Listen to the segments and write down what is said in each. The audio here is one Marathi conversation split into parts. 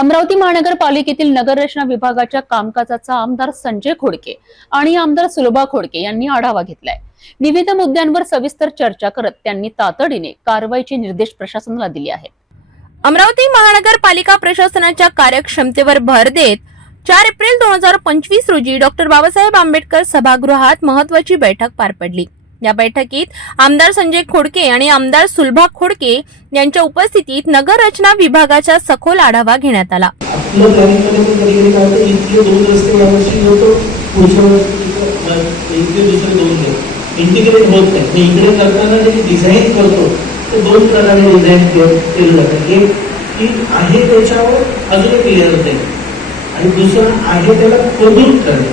अमरावती महानगरपालिकेतील नगररचना विभागाच्या कामकाजाचा आमदार संजय खोडके आणि आमदार सुलभा खोडके यांनी आढावा घेतलाय. विविध मुद्द्यांवर सविस्तर चर्चा करत त्यांनी तातडीने कारवाईचे निर्देश प्रशासनाला दिले आहेत. अमरावती महानगरपालिका प्रशासनाच्या कार्यक्षमतेवर भर देत चार एप्रिल दोन हजार पंचवीस रोजी डॉक्टर बाबासाहेब आंबेडकर सभागृहात महत्वाची बैठक पार पडली. या बैठकीत आमदार संजय खोडके आणि आमदार सुलभा खोडके यांच्या उपस्थितीत नगररचना विभागाचा सखोल आढावा घेण्यात आला. इंटिग्रेट होत नाही. करताना जे डिझाईन करतो ते दोन प्रकारे डिझाईन केलं जातं. एक की आहे त्याच्यावर अजून एक लेअर होते. आणि दुसरं आहे त्याला खोदून करणे.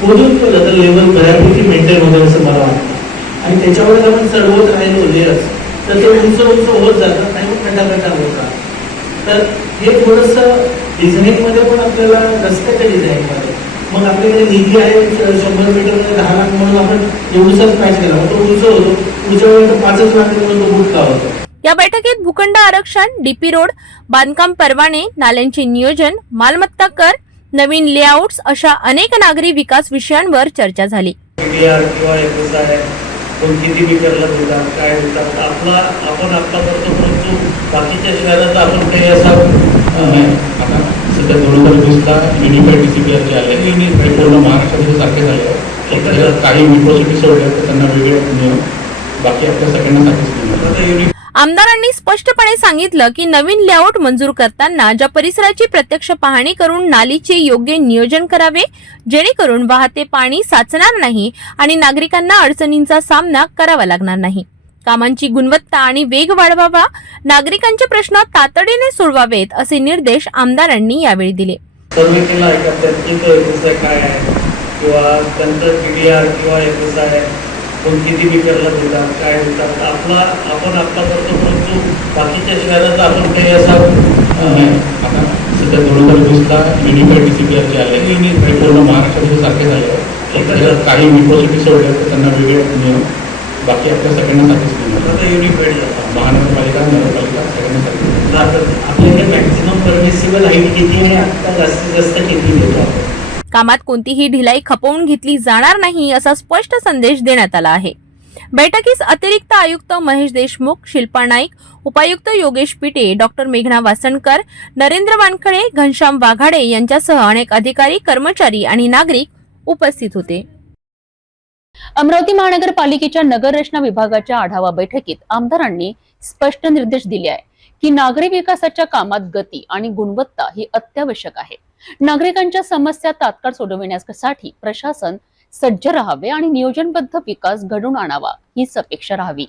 खोदून केलं तर लेवल बऱ्यापैकी मेंटेन होतं असं मला वाटतं. आणि त्याच्यावर जर आपण चढवत राहिलो लेअर्स तर ते उंच उंच होत जातात आणि मग खड्डा खड्डा होत राहतात तर हे थोडंसं डिझाईनमध्ये पण आपल्याला रस्त्याच्या डिझाईनमध्ये. मग आपल्याकडे निधी आहे शंभर मीटरमध्ये दहा लाख म्हणून आपण एवढंच पॅच केला. मग तो उंच होतो. पुढच्या वेळी तर पाचच लाख म्हणून तो बुटका होतो. या बैठकीत भूखंड आरक्षण डीपी रोड बांधकाम परवाने नाल्यांचे नियोजन मालमत्ता कर नवीन लेआउट्स अशा अनेक नागरी विकास विषयांवर चर्चा झाली. किंवा कोण किती मीटरला देतात काय देतात आपला आपण आपला करतो परंतु बाकीच्या शहरात आपण काही असा आता सध्या दोन हजार वीसला युनिफाईड डी सी पी आरचे आले युनिफाईड पूर्ण महाराष्ट्रामध्ये सारखे झाले आहे. फक्त त्याच्यात काही मेट्रो सिटी सोडल्या तर त्यांना वेगळे नियम बाकी आपल्या सगळ्यांना सारखेच नियम. आता आमदारांनी स्पष्टपणे सांगितलं की नवीन लेआउट मंजूर करताना ज्या परिसराची प्रत्यक्ष पाहणी करून नालीचे योग्य नियोजन करावे जेणेकरून वाहते पाणी साचणार नाही आणि नागरिकांना अडचणींचा सामना करावा लागणार नाही. कामांची गुणवत्ता आणि वेग वाढवावा नागरिकांचे प्रश्न तातडीने सोडवावेत असे निर्देश आमदारांनी यावेळी दिले. किंवा कोण किती मीटरला देतात काय देतात आपला आपण आपला करतो परंतु बाकीच्या शहरात आपण काही असा सध्या दोन हजार वीसला युनिफाईड युनिफाईड पूर्ण महाराष्ट्रामध्ये सारखे झाले. काही मेट्रो सिटी सोडल्या तर त्यांना वेगळे नियम. बाकी आपल्या सगळ्यांना सारखेच आहेत. आता युनिफाईड महानगरपालिका नगरपालिका सगळ्यांना. जातात आपल्याकडे मॅक्झिमम परमिसिबल हाईट किती आहे? आता जास्तीत जास्त किती देतो आपण? कामात कोणतीही ढिलाई खपवून घेतली जाणार नाही असा स्पष्ट संदेश देण्यात आला आहे. बैठकीस अतिरिक्त आयुक्त महेश देशमुख शिल्पा नाईक उपायुक्त योगेश पिटे डॉक्टर मेघना वासणकर नरेंद्र वानखडे घनश्याम वाघाडे यांच्यासह अनेक अधिकारी कर्मचारी आणि नागरिक उपस्थित होते. अमरावती महानगरपालिकेच्या नगररचना विभागाच्या आढावा बैठकीत आमदारांनी स्पष्ट निर्देश दिले आहे की नागरी विकासाच्या कामात गती आणि गुणवत्ता ही अत्यावश्यक आहे. नागरिकांच्या समस्या तात्काळ सोडविण्यासाठी प्रशासन सज्ज राहावे आणि नियोजनबद्ध विकास घडून आणावा हीच अपेक्षा राहावी.